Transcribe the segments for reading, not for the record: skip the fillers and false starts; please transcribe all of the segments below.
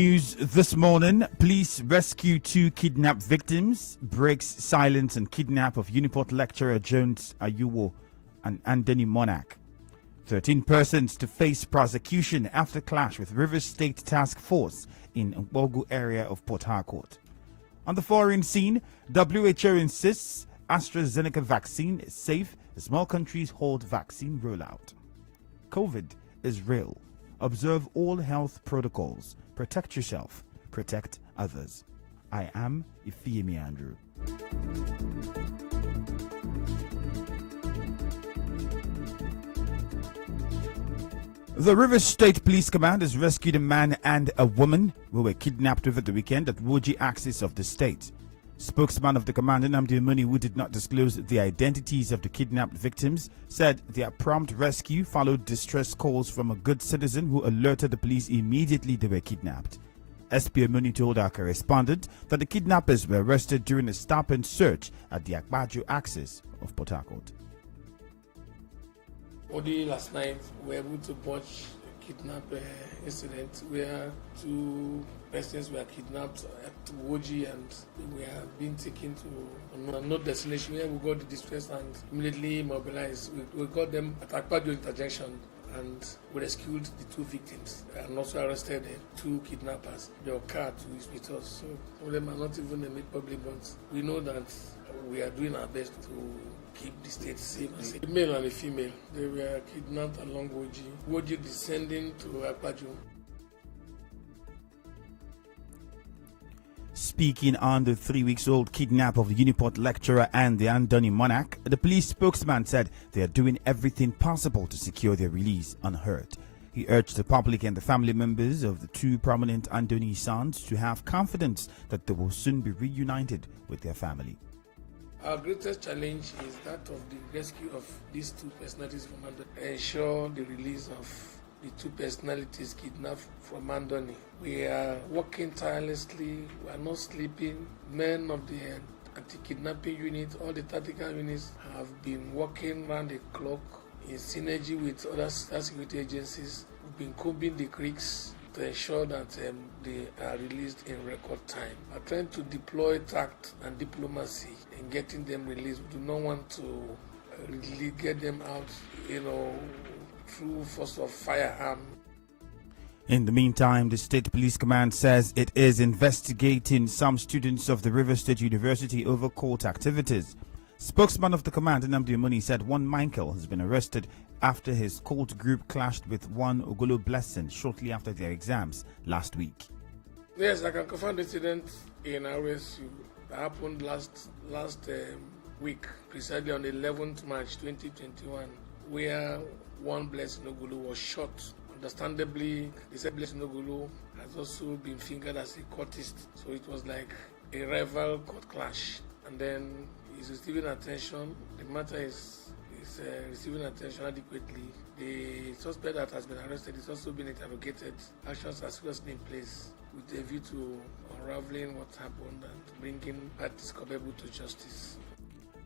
News this morning, police rescue two kidnapped victims, breaks silence and kidnap of Uniport lecturer Jones Ayuwo and Anthony Monarch. 13 persons to face prosecution after clash with Rivers State Task Force in Ngbogu area of Port Harcourt. On the foreign scene, WHO insists AstraZeneca vaccine is safe as small countries hold vaccine rollout. COVID is real. Observe all health protocols. Protect yourself. Protect others. I am Ifiemi Andrew. The Rivers State Police Command has rescued a man and a woman who were kidnapped over the weekend at Woji axis of the state. Spokesman of the command, Nnamdi Omoni, who did not disclose the identities of the kidnapped victims, said their prompt rescue followed distress calls from a good citizen who alerted the police immediately they were kidnapped. SP Omoni told our correspondent that the kidnappers were arrested during a stop and search at the Akbajo axis of Port Harcourt. Only last night we were able to watch a kidnap incident where two persons were kidnapped at Woji and we are being taken to no destination where we got the distress and immediately mobilized. We got them at Akbajo interjection and we rescued the two victims and also arrested two kidnappers. Their car too is with us, so some of them are not even made public, but we know that we are doing our best to keep the state safe. A male and a female, they were kidnapped along Woji descending to Akbajo. Speaking on the 3-week-old kidnap of the Uniport lecturer and the Anthony Monarch, the police spokesman said they are doing everything possible to secure their release unhurt. He urged the public and the family members of the two prominent Anthony sons to have confidence that they will soon be reunited with their family. Our greatest challenge is that of the rescue of these two personalities from Andoni, ensure the release of the two personalities kidnapped from Andoni. We are working tirelessly, we are not sleeping. Men of the anti-kidnapping unit, all the tactical units have been working round the clock in synergy with other security agencies. We've been combing the creeks to ensure that they are released in record time. We are trying to deploy tact and diplomacy in getting them released. We do not want to really get them out, through force of firearm. In the meantime, the State Police Command says it is investigating some students of the Rivers State University over cult activities. Spokesman of the command, Nnamdi Omoni, said one Michael has been arrested after his cult group clashed with one Ogolo Blessing shortly after their exams last week. Yes, I can confirm the incident in RSU that happened last week, precisely on the 11th March 2021, where one Blessing Ogolo was shot. Understandably, the said Blessing Ogolo has also been fingered as a cultist, so it was like a rival court clash. And then he's receiving attention. The matter is receiving attention adequately. The suspect that has been arrested is also being interrogated. Actions are seriously in place with a view to unraveling what happened and bringing parties culpable to justice.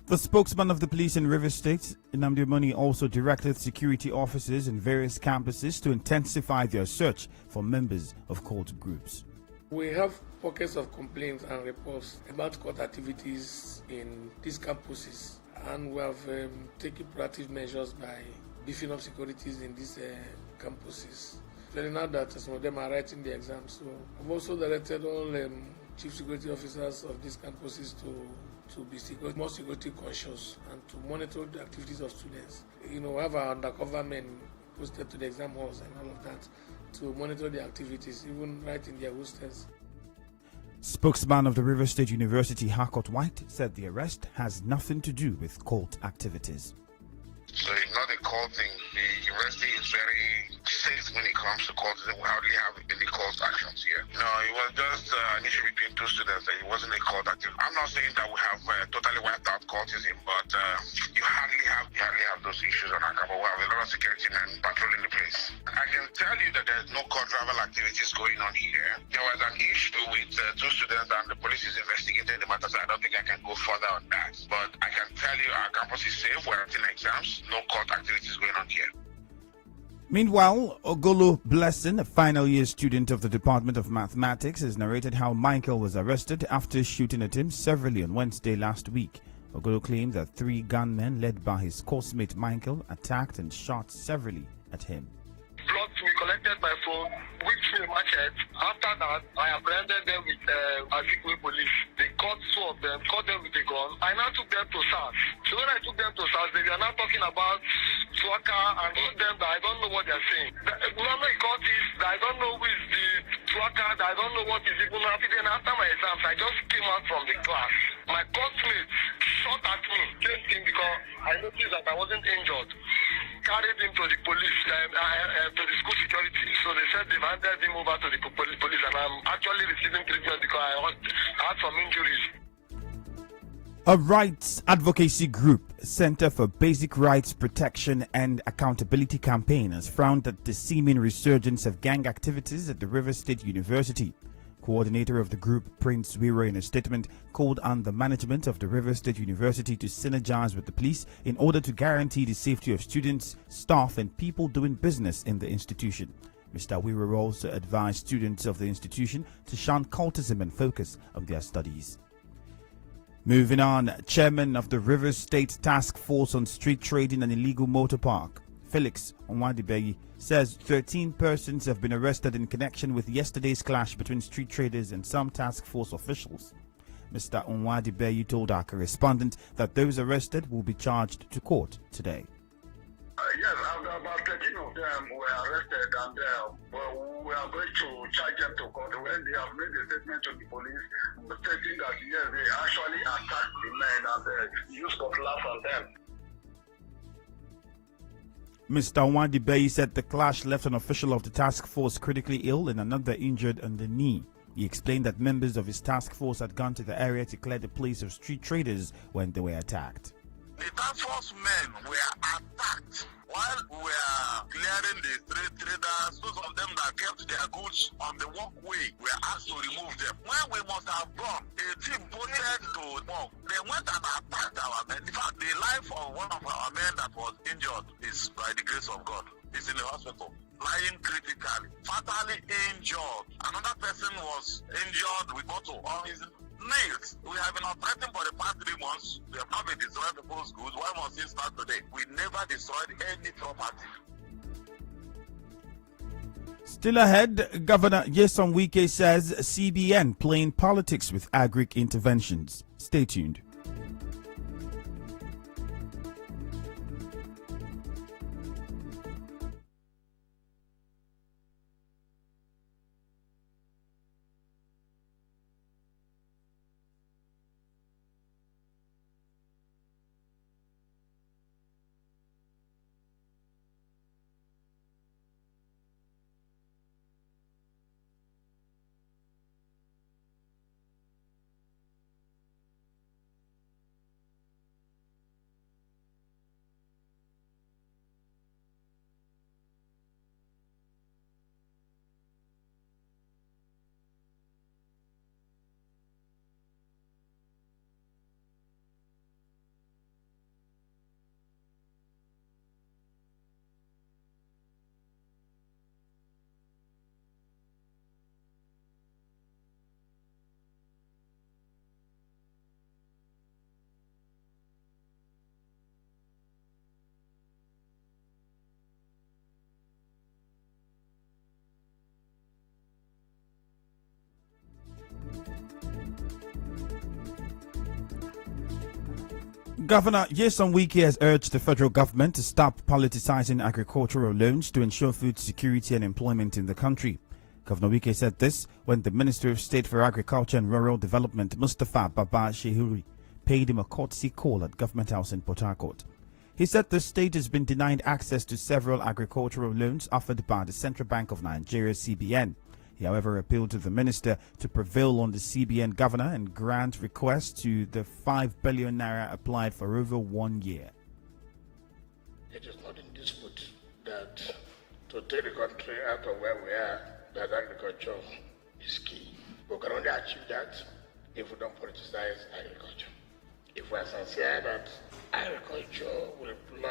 The spokesman of the police in Rivers State, Nnamdi Omoni, also directed security officers in various campuses to intensify their search for members of cult groups. We have pockets of complaints and reports about cult activities in these campuses, and we have taken proactive measures by beefing up securities in these campuses. Especially now that some of them are writing the exams, so I've also directed all chief security officers of these campuses to be more security conscious and to monitor the activities of students. We have our undercover men posted to the exam halls and all of that to monitor the activities, even right in their hostels. Spokesman of the Rivers State University, Harcourt White, said the arrest has nothing to do with cult activities. So it's not a cult thing. The university is very safe when it comes to cults. We hardly have any cult actions here. No, it was just an issue between two students. It wasn't a cult activity. I'm not saying that we have totally wiped out cultism, but you hardly have those issues on our campus. We have a lot of security men patrolling the place. I can tell you that there's no cult rival activities going on here. There was an issue with two students and the police is investigating the matter, so I don't think I can go further on that. But I can tell you our campus is safe. We're writing exams. No cult activities going on here. Meanwhile, Ogolo Blessing, a final year student of the Department of Mathematics, has narrated how Michael was arrested after shooting at him severally on Wednesday last week. Ogolo claimed that 3 gunmen led by his coursemate Michael attacked and shot severally at him. We collected my phone, whipped me a machete. After that, I apprehended them with Ifiemi police. They caught 2 of them, caught them with a gun. I now took them to SARS. So when I took them to SARS, they were now talking about Swaka and told them that I don't know what they're saying. One of the court is that I don't know who is the Swaka, that I don't know what is even happening. Then after my exams, I just came out from the class. My classmates shot at me, same thing, because I noticed that I wasn't injured. Carried him to the police, to the school security. So they said they've handed him over to the police, and I'm actually receiving treatment because I had some injuries. A rights advocacy group, Center for Basic Rights Protection and Accountability Campaign, has frowned at the seeming resurgence of gang activities at the Rivers State University. Coordinator of the group, Prince Wiro, in a statement, called on the management of the Rivers State University to synergize with the police in order to guarantee the safety of students, staff, and people doing business in the institution. Mr. Wiro also advised students of the institution to shun cultism and focus on their studies. Moving on, Chairman of the Rivers State Task Force on Street Trading and Illegal Motor Park, Felix Onwadibegi, says 13 persons have been arrested in connection with yesterday's clash between street traders and some task force officials. Mr. Onwadibegi told our correspondent that those arrested will be charged to court today. Yes, about 13 of them were arrested, and we are going to charge them to court when they have made a statement to the police stating that yes, they actually attacked the men and used cutlass on them. Mr. Onwadibegi said the clash left an official of the task force critically ill and another injured on the knee. He explained that members of his task force had gone to the area to clear the place of street traders when they were attacked. The task force men were attacked while we were clearing the street traders. Those of them that kept their goods on the walkway were asked to remove them. When we must have gone, a team voted to walk. They went and attacked our men. In fact, the life of one of our men that was injured is by the grace of God. He's in the hospital, lying critically, fatally injured. Another person was injured with bottle on his nails. We have been operating for the past 3 months. We have not been destroying people's goods. Why must it start today? We never destroyed any property. Still ahead, Governor Nyesom Wike says CBN playing politics with agric interventions. Stay tuned. Governor Nyesom Wike has urged the federal government to stop politicizing agricultural loans to ensure food security and employment in the country. Governor Wike said this when the Minister of State for Agriculture and Rural Development, Mustafa Baba Shehuri, paid him a courtesy call at Government House in Port Harcourt. He said the state has been denied access to several agricultural loans offered by the Central Bank of Nigeria, CBN. He, however, appealed to the minister to prevail on the CBN governor and grant requests to the 5 billion naira applied for over 1 year. It is not in dispute that to take the country out of where we are, that agriculture is key. We can only achieve that if we don't politicize agriculture. If we are sincere that agriculture will employ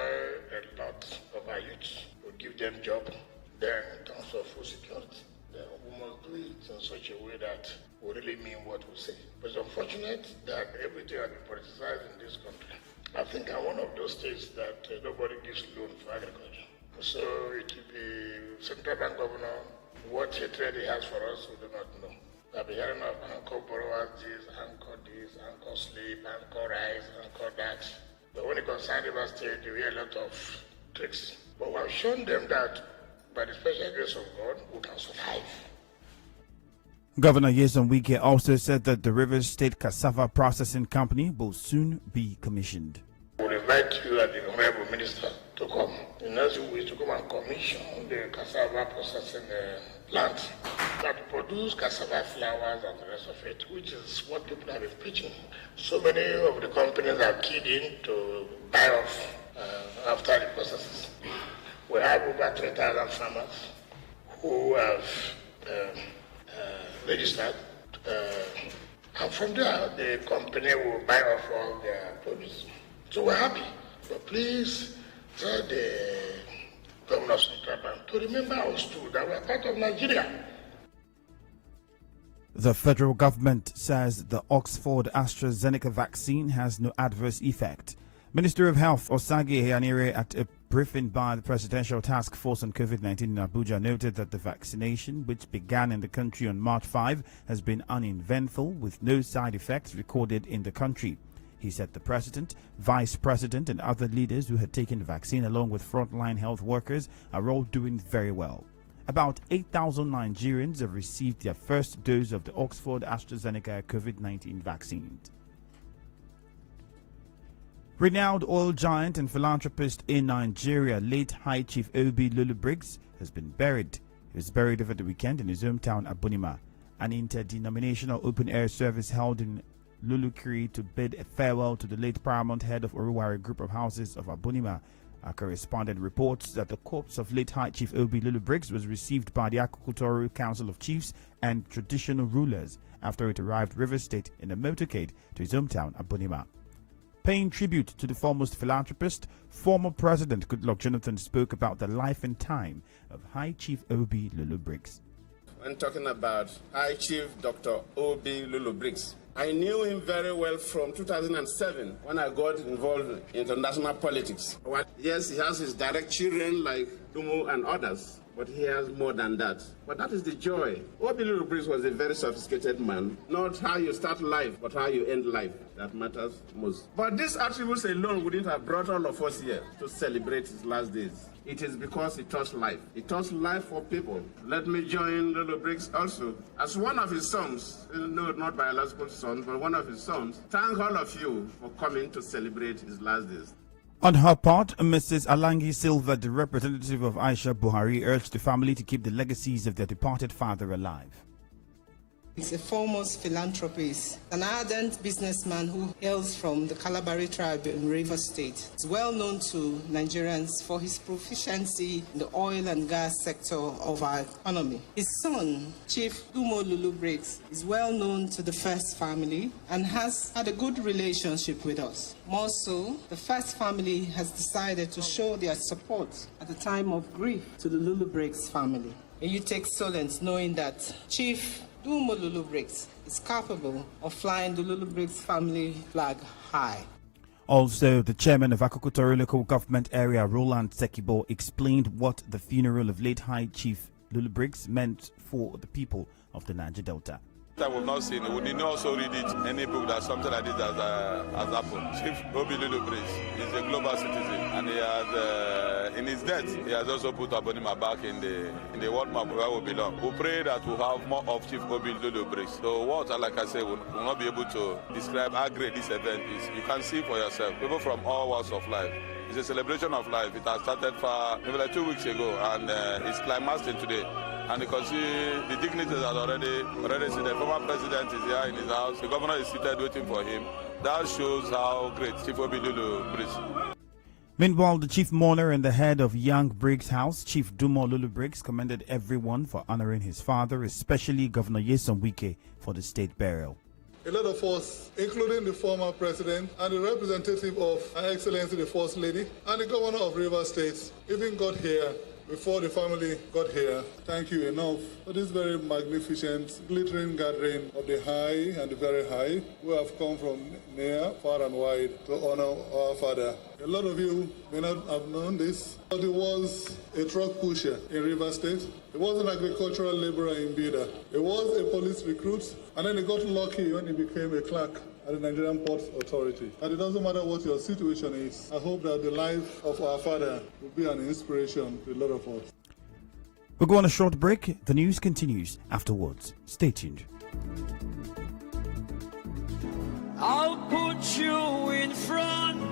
a lot of our youth, we give them job. Then in terms of food security, then we must do it in such a way that we really mean what we say. But it's unfortunate that everything has been politicized in this country. I think I'm one of those states that nobody gives loan for agriculture. So it will be central bank governor, what hatred he has for us, we do not know. I'll be hearing of anchor borrowers this, anchor sleep, anchor rise, anchor that. But when it concerns River State, you hear a lot of tricks. But we have shown them that by the special grace of God, we can survive. Governor Nyesom Wike also said that the Rivers State Cassava Processing Company will soon be commissioned. We invite you and the Honorable Minister to come. In next week to come and commission the cassava processing plant that produce cassava flowers and the rest of it, which is what people have been preaching. So many of the companies are keyed in to buy off after the processes. We have over 3,000 farmers who have registered, and from there the company will buy off all their produce. So we're happy, but please tell the governor of Central Bank to remember us too, that we're part of Nigeria. The federal government says the Oxford AstraZeneca vaccine has no adverse effect. Minister of Health Osage Ehanire, at a briefing by the Presidential Task Force on COVID-19 in Abuja, noted that the vaccination, which began in the country on March 5, has been uneventful with no side effects recorded in the country. He said the president, vice president, and other leaders who had taken the vaccine along with frontline health workers are all doing very well. About 8,000 Nigerians have received their first dose of the Oxford AstraZeneca COVID-19 vaccine. Renowned oil giant and philanthropist in Nigeria, late High Chief Obi Lulu Briggs, has been buried. He was buried over the weekend in his hometown, Abunima. An interdenominational open-air service held in Lulukiri to bid a farewell to the late paramount head of Oruwari Group of Houses of Abunima. A correspondent reports that the corpse of late High Chief Obi Lulu Briggs was received by the Agricultural Council of Chiefs and traditional rulers after it arrived Rivers State in a motorcade to his hometown, Abunima. Paying tribute to the foremost philanthropist, former President Goodluck Jonathan spoke about the life and time of High Chief Obi Lulu Briggs. When talking about High Chief Dr. Obi Lulu Briggs, I knew him very well from 2007 when I got involved in international politics. Yes, he has his direct children like Dumu and others, but he has more than that. But that is the joy. Obi Lulu Briggs was a very sophisticated man. Not how you start life, but how you end life. That matters most. But these attributes alone wouldn't have brought all of us here to celebrate his last days. It is because he touched life. He touched life for people. Let me join Lulu Briggs also. As one of his sons, no, not biological son, but one of his sons, thank all of you for coming to celebrate his last days. On her part, Mrs. Alangi Silva, the representative of Aisha Buhari, urged the family to keep the legacies of their departed father alive. He's a foremost philanthropist, an ardent businessman who hails from the Kalabari tribe in Rivers State. He's well known to Nigerians for his proficiency in the oil and gas sector of our economy. His son, Chief Dumo Lulu Briggs, is well known to the First family and has had a good relationship with us. More so, the First family has decided to show their support at the time of grief to the Lulu Briggs family. And you take solace knowing that Chief Dumo Lulu Briggs is capable of flying the Lulu Briggs family flag high. Also, the chairman of Akokotoro Local Government Area, Roland Sekibo, explained what the funeral of late High Chief Lulu Briggs meant for the people of the Niger Delta. I have not seen it. We did not also read it any book that something like this has happened. Chief Obi Lulu Briggs is a global citizen, and he has, in his death, he has also put Abonima back in the world map where we belong. We pray that we'll have more of Chief Obi Lulu Briggs. So what, like I said, we'll not be able to describe how great this event is. You can see for yourself, people from all walks of life. It's a celebration of life. It has started maybe like 2 weeks ago, and it's climaxing today. And you can see the dignitaries are already seen. The former president is here in his house. The governor is seated waiting for him. That shows how great Chief Obi Lulu Briggs. Meanwhile, the chief mourner and the head of Young Briggs House, Chief Dumo Lulu Briggs, commended everyone for honoring his father, especially Governor Nyesom Wike, for the state burial. A lot of us, including the former president and the representative of Her Excellency the First Lady and the governor of Rivers State, even got here before the family got here, thank you enough for this very magnificent, glittering gathering of the high and the very high, who have come from near, far and wide to honor our father. A lot of you may not have known this, but he was a truck pusher in River State. He was an agricultural laborer in Bida. He was a police recruit, and then he got lucky when he became a clerk at the Nigerian Ports Authority. And it doesn't matter what your situation is. I hope that the life of our father will be an inspiration to a lot of us. We'll go on a short break. The news continues afterwards. Stay tuned. I'll put you in front.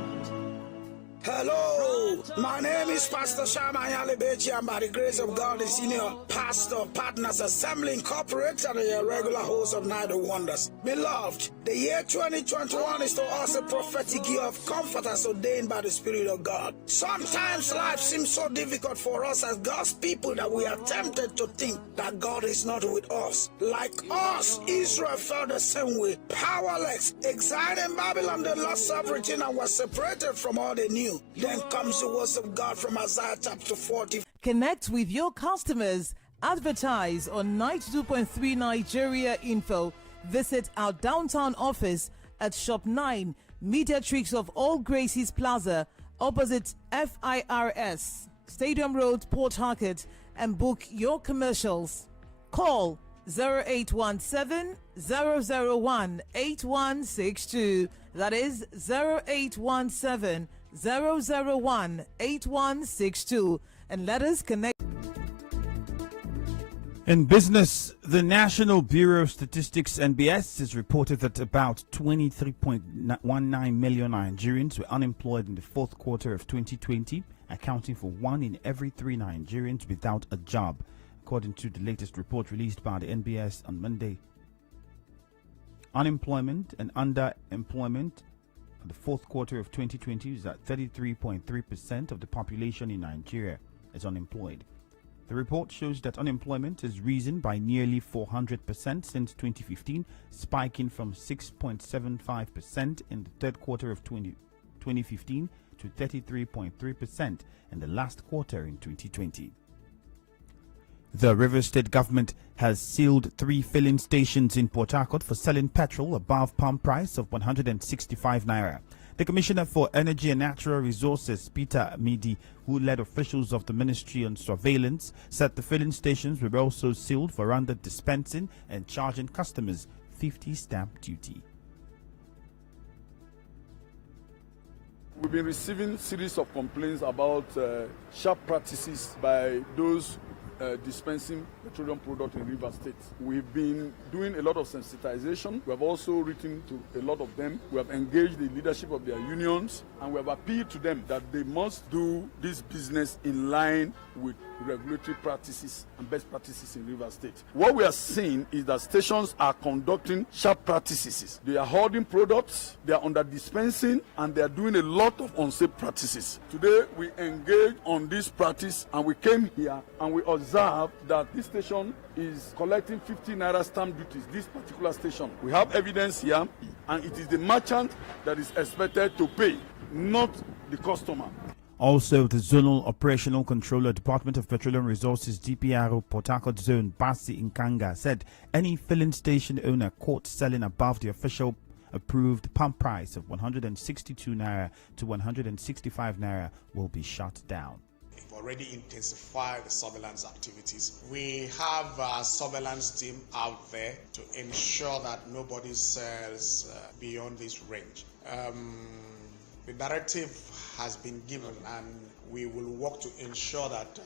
Hello, my name is Pastor Shama Yalibechi, and by the grace of God, the senior pastor of Partners Assembly Incorporated and a regular host of Night of Wonders. Beloved, the year 2021 is to us a prophetic year of comfort as ordained by the Spirit of God. Sometimes life seems so difficult for us as God's people that we are tempted to think that God is not with us. Like us, Israel felt the same way, powerless, exiled in Babylon, they lost sovereignty and were separated from all they knew. Then comes the words of God from Isaiah chapter 40. Connect with your customers. Advertise on 92.3 Nigeria Info. Visit our downtown office at Shop 9, Mediatrix of All Gracies Plaza, opposite FIRS, Stadium Road, Port Harcourt, and book your commercials. Call 0817 001 8162. That is 0817 001 8162, and let us connect. In business, the National Bureau of Statistics (NBS) has reported that about 23.19 million Nigerians were unemployed in the fourth quarter of 2020, accounting for 1 in every 3 Nigerians without a job, according to the latest report released by the NBS on Monday. Unemployment and underemployment for the fourth quarter of 2020 is at 33.3% of the population in Nigeria is unemployed. The report shows that unemployment has risen by nearly 400% since 2015, spiking from 6.75% in the third quarter of 2015 to 33.3% in the last quarter in 2020. The Rivers State government has sealed 3 filling stations in Port Harcourt for selling petrol above pump price of 165 naira. The Commissioner for Energy and Natural Resources, Peter Midi, who led officials of the Ministry on surveillance, said the filling stations were also sealed for under dispensing and charging customers 50 stamp duty. We've been receiving series of complaints about sharp practices by those dispensing petroleum products in River State. We've been doing a lot of sensitization. We have also written to a lot of them. We have engaged the leadership of their unions, and we have appealed to them that they must do this business in line with regulatory practices and best practices in River State. What we are seeing is that stations are conducting sharp practices. They are hoarding products, they are under dispensing, and they are doing a lot of unsafe practices. Today we engage on this practice, and we came here and we observed that this station is collecting 50 naira stamp duties, this particular station. We have evidence here, and it is the merchant that is expected to pay, not the customer. Also, the Zonal Operational Controller, Department of Petroleum Resources, DPRO, Port Harcourt Zone, Basi Nkanga, said any filling station owner caught selling above the official approved pump price of 162 naira to 165 naira will be shut down. We've already intensified the surveillance activities. We have a surveillance team out there to ensure that nobody sells beyond this range. The directive has been given, and we will work to ensure that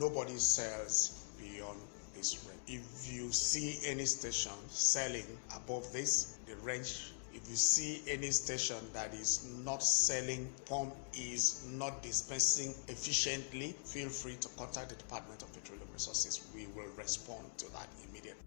nobody sells beyond this range. If you see any station selling above this, the range, if you see any station that is not selling, pump is not dispensing efficiently, feel free to contact the Department of Petroleum Resources. We will respond to that immediately.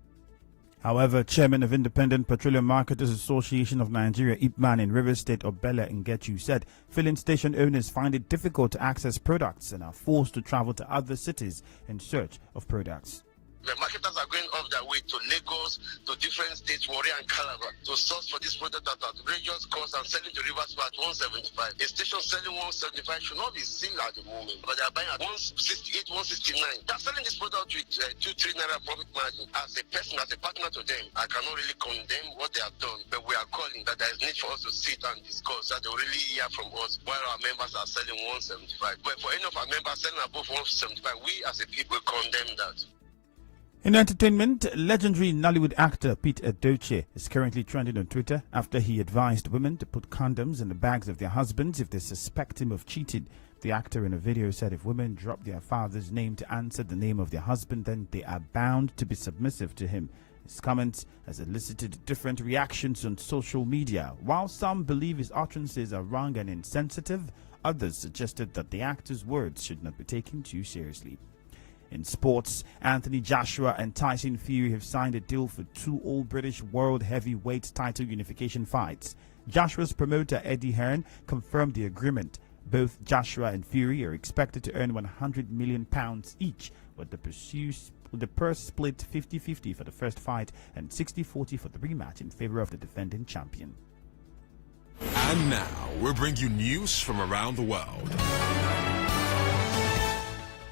However, Chairman of Independent Petroleum Marketers Association of Nigeria, IPMAN in Rivers State, Obele Ngechu, said filling station owners find it difficult to access products and are forced to travel to other cities in search of products. The marketers are going off their way to Lagos, to different states, Warri and Calabar, to source for this product at outrageous cost and selling to Rivers at 175. A station selling 175 should not be seen at the moment, but they are buying at 168, 169. They're selling this product with 2-3 naira profit margin. As a person, as a partner to them, I cannot really condemn what they have done, but we are calling that there is need for us to sit and discuss, that they will really hear from us while our members are selling 175. But for any of our members selling above 175, we as a people condemn that. In entertainment, legendary Nollywood actor Pete Edochie is currently trending on Twitter after he advised women to put condoms in the bags of their husbands if they suspect him of cheating. The actor in a video said if women drop their father's name to answer the name of their husband, then they are bound to be submissive to him. His comments has elicited different reactions on social media. While some believe his utterances are wrong and insensitive, others suggested that the actor's words should not be taken too seriously. In sports, Anthony Joshua and Tyson Fury have signed a deal for 2 all-British world heavyweight title unification fights. Joshua's promoter Eddie Hearn confirmed the agreement. Both Joshua and Fury are expected to earn £100 million each, with the purse split 50-50 for the first fight and 60-40 for the rematch in favor of the defending champion. And now, we'll bring you news from around the world.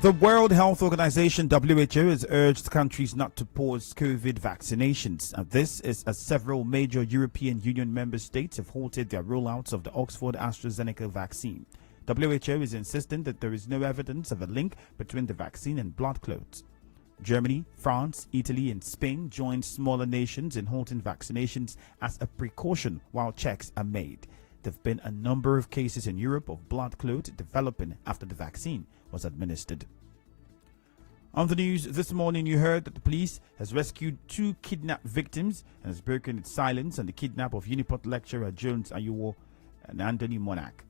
The World Health Organization (WHO) has urged countries not to pause COVID vaccinations. This is as several major European Union member states have halted their rollouts of the Oxford AstraZeneca vaccine. WHO is insisting that there is no evidence of a link between the vaccine and blood clots. Germany, France, Italy, and Spain joined smaller nations in halting vaccinations as a precaution while checks are made. There have been a number of cases in Europe of blood clot developing after the vaccine was administered. On the news this morning, you heard that the police has rescued 2 kidnapped victims and has broken its silence on the kidnap of Uniport lecturer Jones Ayuwo and Anthony Monarch.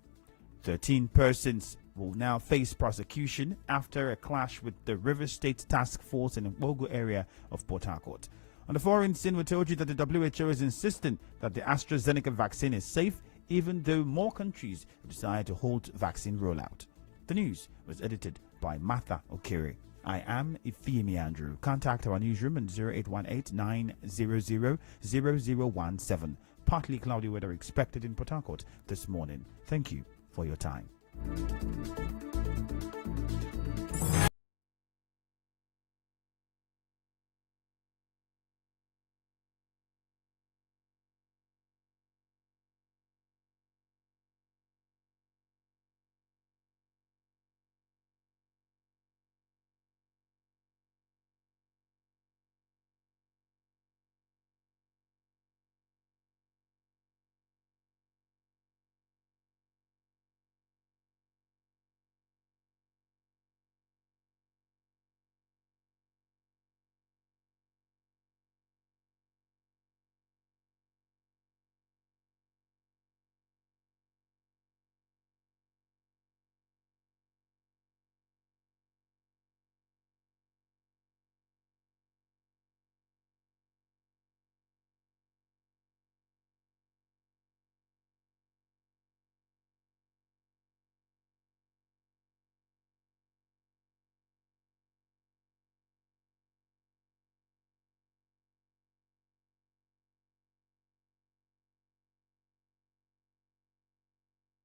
13 persons will now face prosecution after a clash with the River State Task Force in the Bogo area of Port Harcourt. On the foreign scene, we told you that the WHO is insisting that the AstraZeneca vaccine is safe, even though more countries decide to halt vaccine rollout. The news was edited by Martha Okere. I am Ifiemi Andrew. Contact our newsroom on 0818-900-0017. Partly cloudy weather expected in Port Harcourt this morning. Thank you for your time.